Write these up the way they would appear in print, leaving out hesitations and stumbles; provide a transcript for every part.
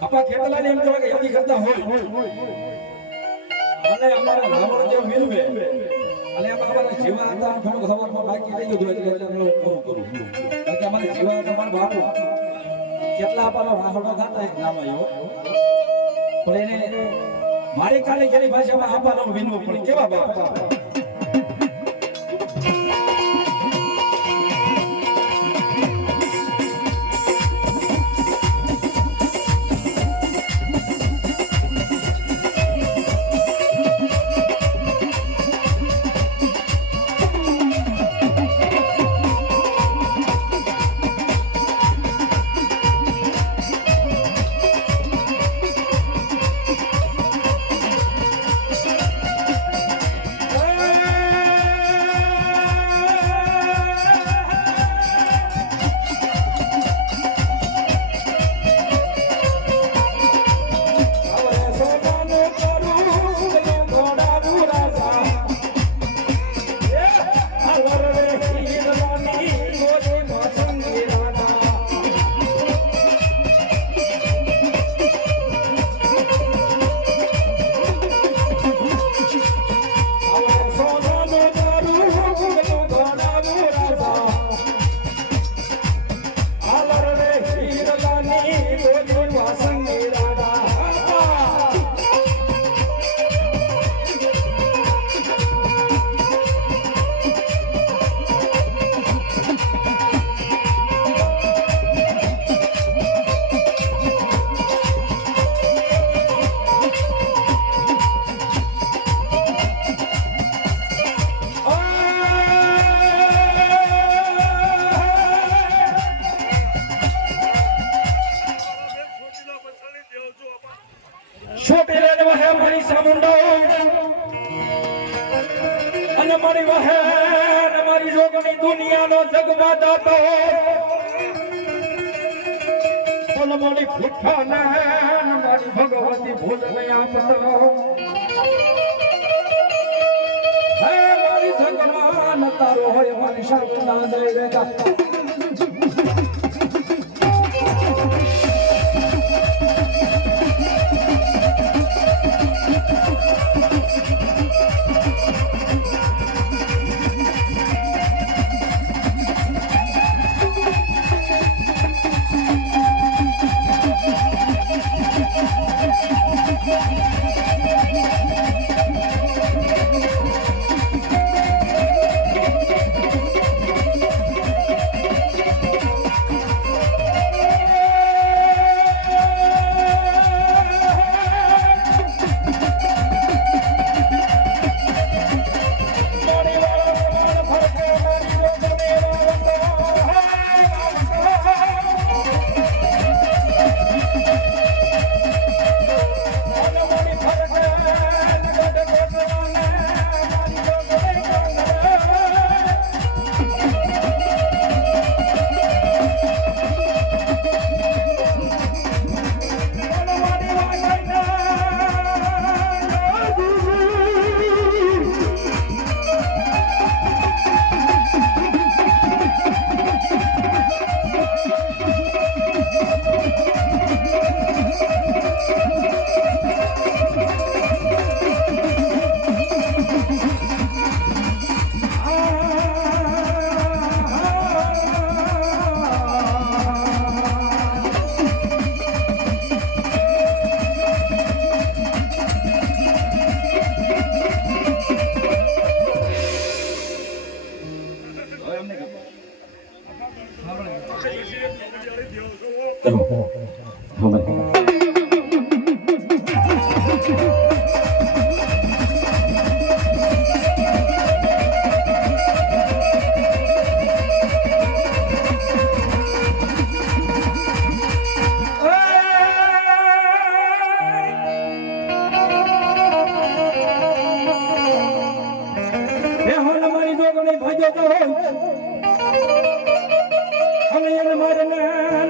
આપા ખેતલા ને એમ કહેવાય કે યદી કરતા હોય અને અમારા રાવણ જે મેળવે અને અમારા જીવા હતા થોડું ખબરમાં બાકી રહી ગયું એટલે હું પૂરું કરું બાકી અમારા જીવા તમારા બાપુ કેટલા આપણા વાહડો ખાતા એક નામ આવ્યો પણ એને મારી કાલે જેની ભાષામાં આપવાનો વિનવું પણ કેવા બાપા મારી વહેન મારી જોગણી દુનિયાનો જગમાં દાતો બોલ મારી ભૂખા ને મારી ભગવતી ભૂલ નહીં આપતો હે મારી જગમાં તારો હોય મારી શાંત ના દઈ દેતા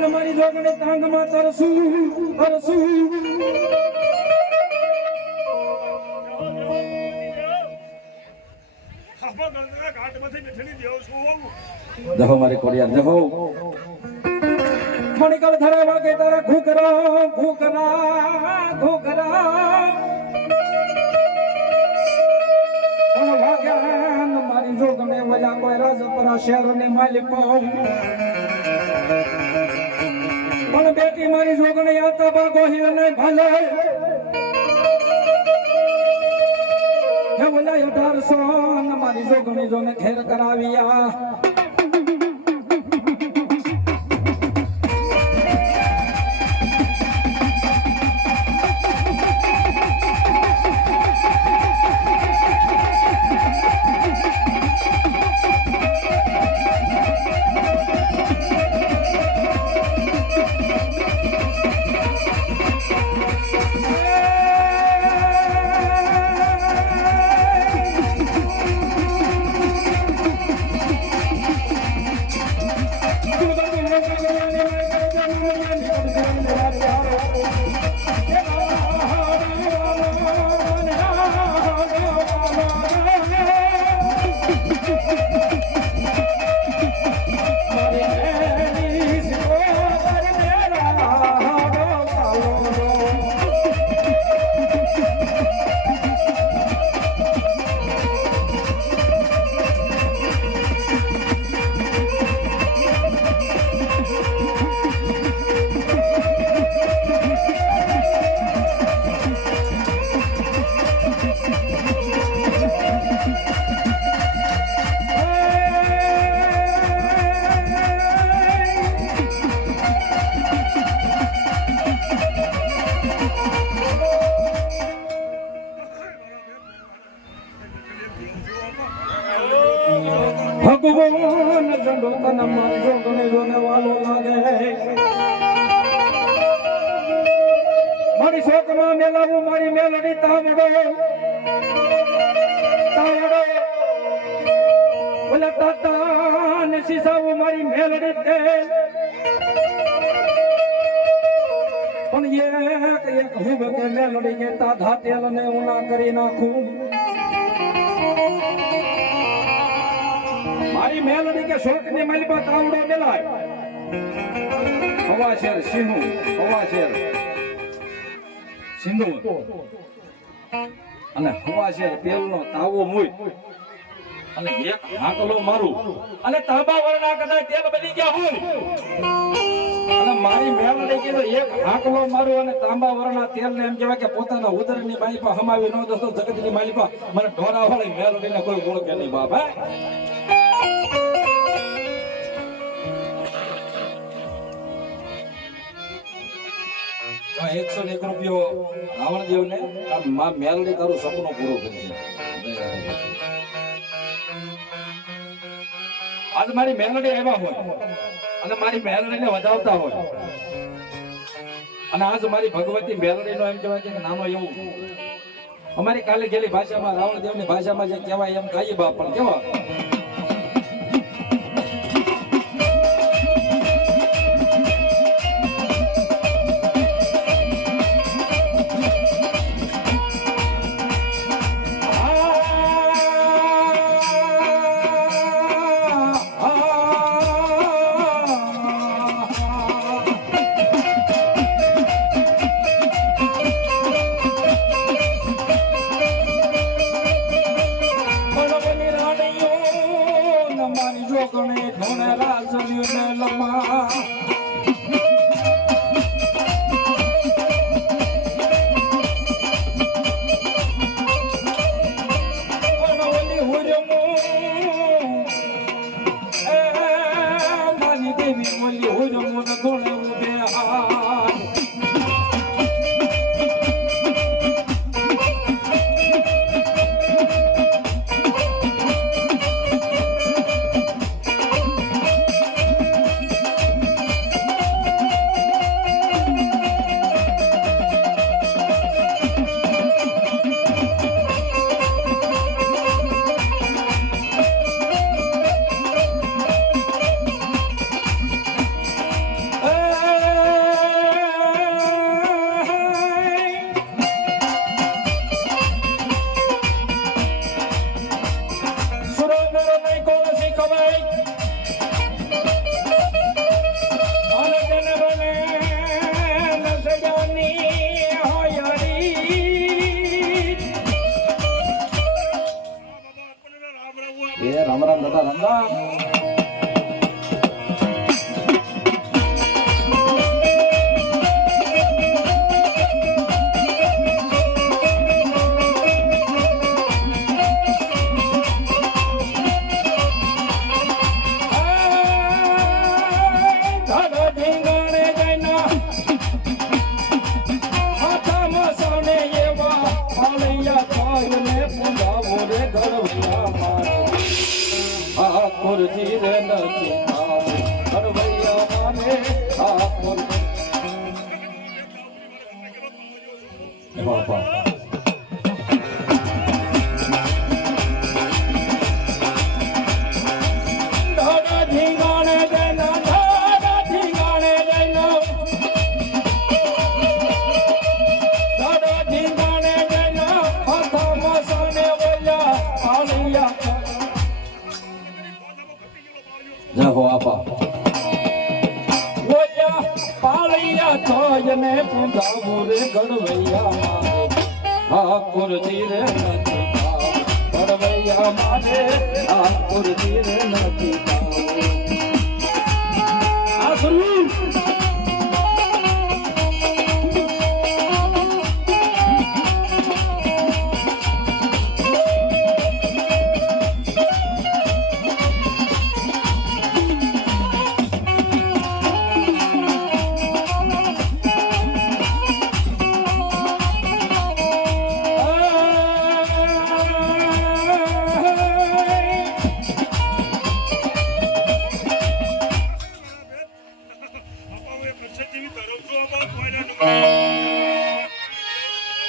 મારી જોગણી તાંગમાં તરસું જહો મારી કોડિયાર જહો મણિકલ ધરા વાગે તારા ઘૂકરા વાગ્યાન મારી જોગણે વલા કોઈ રાજપરા શહેરની માલિક પણ બેટી મારી જોગણે આતા બાગો હિરને ભલે હે વલા 1800 મારી જોગણી જોને ઘેર કરાવ્યા ભગવાન જંડો તન મારી જોગણે જોને વાલો લાગે મારી શોકમાં મેલાવું મારી મેલડી તાવડો બોલે તાતા ને સીસાવું મારી મેલડી દે પણ એક હુબ કે મેલડી કે તા ધાતેલ ને ઉના કરી નાખું મારી મેલડી કે શોકની માલિપા તાવડો મેલાય હવા શેર સિંહુ હવા શેર સિંધુ અને હવા શેર તેલનો તાવો મુય અને એક હાકલો મારું અને તાંબા વરના કદાચ તેલ બની ગયા હું અને મારી મેલડી કે એક હાકલો મારું અને તાંબા વરના તેલ ને એમ કહેવાય કે પોતાના ઉદરની માલિપા હમાવી ન દોસ્તો જગતની માલિપા મને ઢોરા વાળી મેલડીને કોઈ ઓળખે નહીં બાપ હે 101 રૂપિયો રાવણ દેવને માં મેલડી તારું સપનું પૂરું કરશે આજ મારી મેલડી આવ્યા હોય અને મારી મેલડીને વધાવતા હોય અને આજ મારી ભગવતી મેલડીનો એમ કહેવાય કે નાનો એવું અમારી કાલે ગયેલી ભાષામાં રાવણ દેવની ભાષામાં જે કહેવાય એમ ગાઈ બાપ પણ કેવા રાણીઓ બાપા જહો આપા ઓયા પાળિયા છોયને પૂંજાવો રે ગણવૈયા મારે ઠાકોર ધીરે નથી ગણવૈયા મારે ઠાકોર ધીરે નથી આ સુની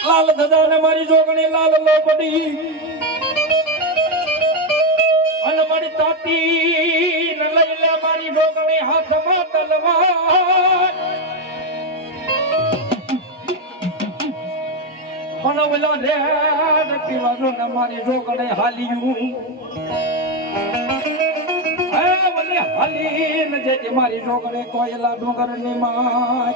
લાલ દાદા ને મારી જોગણી લાલ લો પડી અને મારી તાતી ને લઈ લે મારી જોગણી હાથમાં તલવાર પણ ઓલો રે પીવાનો ને મારી જોગણી હાલ્યું હાલી ને જે મારી જોગણી કોયલા ડુંગર ની માં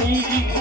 Thank you.